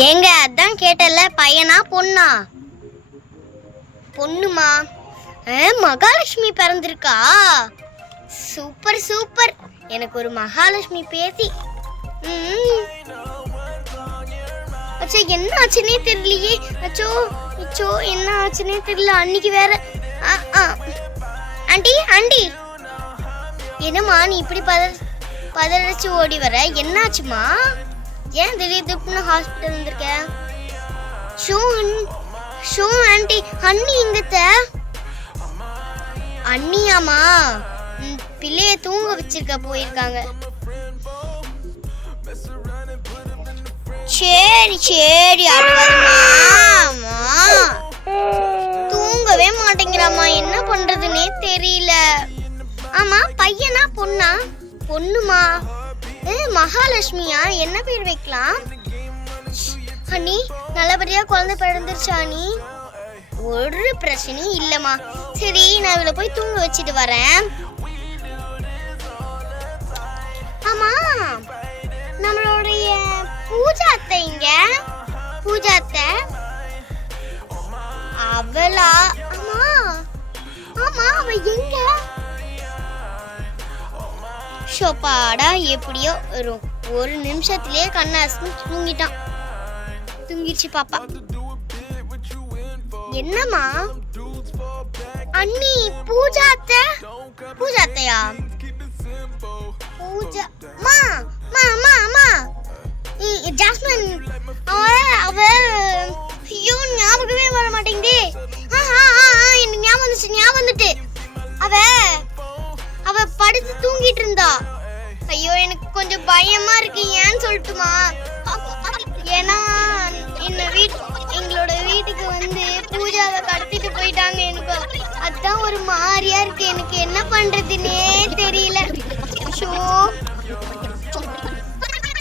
ஏங்க அதான் கேட்டல, பையனா பொண்ணா? பொண்ணுமா? மகாலட்சுமி பிறந்திருக்கா? Super super. எனக்கு ஒரு மகாலட்சுமி பேத்தி. அச்சோ என்ன ஆச்சுன்னே தெரியலையே. அச்சோ அச்சோ என்ன ஆச்சுன்னே தெரியல. அன்னைக்கு வேற ஆண்டி ஆண்டி, என்னம்மா நீ இப்படி பதறச்சு ஓடி வர? என்னாச்சுமா? ஏன் திடீர்னு ஹாஸ்பிட்டல் வந்திருக்க? ஷூ ஆண்டி, அண்ணி எங்கத்த? அண்ணியாமா? பிள்ளைய தூங்க வச்சிருக்க போயிருக்காங்க. சரி சரி, தூங்கவே மாட்டேங்கிறாமா, என்ன பண்றதுன்னே தெரியல. ஆமா பையனா பொண்ணா? பொண்ணுமா? மகாலட்சுமியா? என்ன பேர் வைக்கலாம்? அண்ணி நல்லபடியா குழந்தை பிறந்துருச்சா அண்ணி? ஒரு பிரச்சனையும் இல்லம்மா. சரி நான் இவளை போய் தூங்க வச்சுட்டு வரேன். ஆமா நம்மளுடைய பூஜா அத்தை இங்க? பூஜா அத்தை அவளா? ஆமா ஆமா, அவ எங்க? ஷோப்பாடா, எப்படியோ ஒரு நிமிஷத்திலேயே கண்ணாசு தூங்கிடுச்சு பாப்பா. என்னம்மா அண்ணி? பூஜா அத்தை? பூஜா அத்தையா? பூஜா மா மா மா மா ஜாஸ்மின் அவ ஐயோ ஞாபகமே வர மாட்டேங்குதே. எனக்கு ஞாபகம் வந்துட்டு அவ படுத்து தூங்கிட்டு இருந்தா. ஐயோ எனக்கு கொஞ்சம் பயமா இருக்கு. ஏன்னு சொல்லட்டுமா? ஏன்னா எங்களோட வீட்டுக்கு வந்து பூஜாவை கடத்திட்டு போயிட்டாங்க. எனக்கு அதான் ஒரு மாதிரியா இருக்கு. எனக்கு என்ன பண்றதுன்னே தெரியல.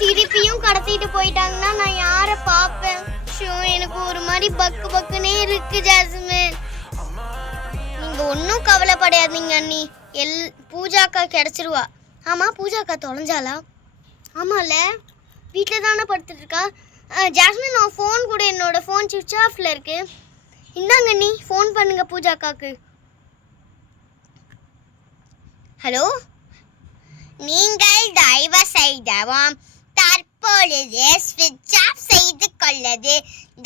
திருப்பியும் கடத்திட்டு போயிட்டாங்கன்னா நான் யார பாப்பேன்? எனக்கு ஒரு மாதிரி பக்கு பக்குனே இருக்கு ஜாஸ்மின். நீங்க ஒன்னும் கவலைப்படாதீங்க அண்ணி, பூஜாக்கா கிடைச்சிருவா. ஆமா பூஜாக்கா தொலைஞ்சாலா? ஆமால, வீட்டில் தானே படுத்துட்டு இருக்கா. ஜாஸ்மின் நான் ஃபோன் கூட, என்னோட ஃபோன் சுவிட்ச் ஆஃப்ல இருக்கு. இந்தாங்க அண்ணி, ஃபோன் பண்ணுங்க பூஜாக்காக்கு. ஹலோ, நீங்கள் தயவு செய்தவும் தற்பொழுது ஸ்விட்ச் ஆஃப் செய்து கொள்ளது.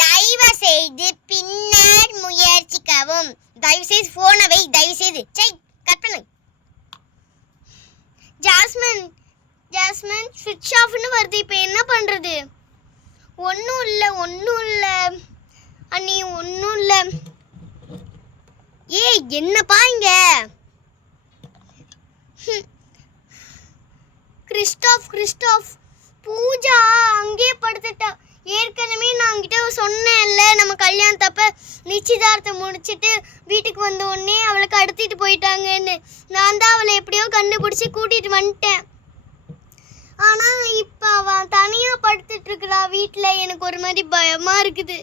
தயவு செய்து பின்னர் முயற்சிக்கவும். தயவு செய்து போனை வை, தயவு செய்து. கட் பண்ணு. ஜாஸ்மின் ஸ்விட்ச் ஆஃப்னு வருது. இப்போ என்ன பண்றது? ஒன்றும் இல்லை அண்ணி, ஒன்றும் இல்லை. ஏய் என்னப்பா இங்க? கிறிஸ்டாஃப் பூஜா அங்கேயே படுத்துட்டா. ஏற்கனவே நான் அங்கிட்ட சொன்னேன்ல, நம்ம கல்யாணத்தப்ப நிச்சயதார்த்தம் முடிச்சுட்டு வீட்டுக்கு வந்த உடனே அவளை கடத்திட்டு போயிட்டாங்கன்னு. நான் தான் அவளை எப்படியோ கண்டுபிடிச்சி கூட்டிட்டு வந்துட்டேன். ஆனால் இப்போ அவன் தனியாக படுத்துட்டு இருக்கிறா வீட்டில். எனக்கு ஒரு மாதிரி பயமாக இருக்குது.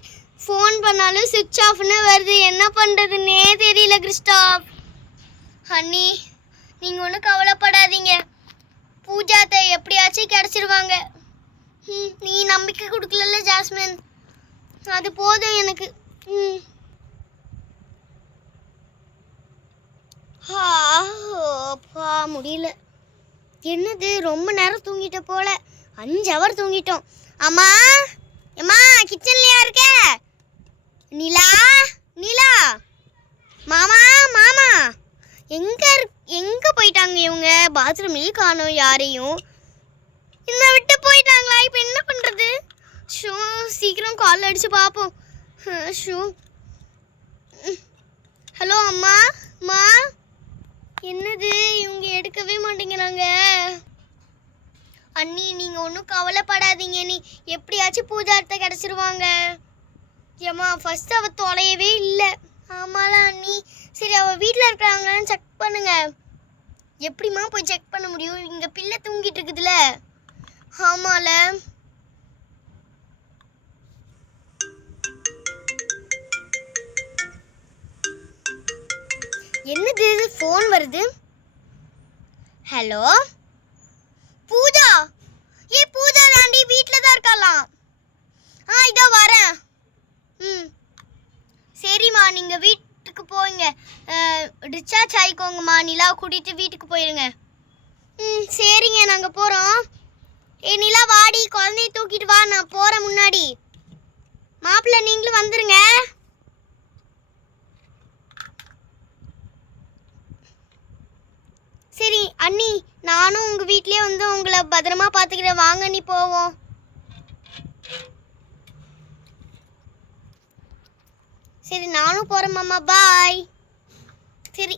ஃபோன் பண்ணாலும் சுவிட்ச் ஆஃப்னு வருது. என்ன பண்ணுறதுன்னே தெரியல கிறிஸ்டாஃப். அண்ணி நீங்கள் ஒன்றும் கவலைப்படாதீங்க, பூஜாத்தை எப்படியாச்சும் கிடச்சிருவாங்க. நீ நம்பிக்கை கொடுக்கல ஜாஸ்மின், அது போதும் எனக்கு. முடியல. என்னது ரொம்ப நேரம் தூங்கிட்ட போல, 5 ஹவர் தூங்கிட்டோம். அம்மா அம்மா கிச்சன்லயா இருக்க? நிலா மாமா எங்க போயிட்டாங்க இவங்க? பாத்ரூம்லயும் காணோம் யாரையும். என்ன விட்டு போயிட்டாங்களா? இப்போ என்ன பண்றது? சீக்கிரம் கால் அடிச்சு பார்ப்போம். ஹலோ அம்மா. என்னது இவங்க எடுக்கவே மாட்டேங்கிறாங்க. அண்ணி நீங்க ஒன்றும் கவலைப்படாதீங்க, நீ எப்படியாச்சும் பூஜார்த்த கிடச்சிருவாங்க. ஏம்மா ஃபர்ஸ்ட் அவ தொலையவே இல்லை. ஆமால அண்ணி. சரி அவ வீட்டில் இருக்கிறாங்களான்னு செக் பண்ணுங்க. எப்படிமா போய் செக் பண்ண முடியும்? இங்க பிள்ளை தூங்கிட்டு இருக்குதுல. ஆமால. என்னது இது ஃபோன் வருது? ஹலோ பூஜா. பூஜா தாண்டி வீட்டில் தான் இருக்கலாம். இதோ டிஸ்சார்ஜ் ஆயிக்கோங்கம்மா. நிலாவை கூட்டிட்டு வீட்டுக்கு போயிருங்க. சரிங்க, நாங்கள் போகிறோம். நிலா வாடி, குழந்தைய தூக்கிட்டு வா, நான் போகிறேன் முன்னாடி. மாப்பிள்ளை நீங்களும் வந்துருங்க. சரி அண்ணி, நானும் உங்கள் வீட்லேயே வந்து உங்களை பத்திரமா பார்த்துக்கிறேன். வாங்க அண்ணி போவோம். சரி நானும் போகிறேன் மாமா, பாய். சரி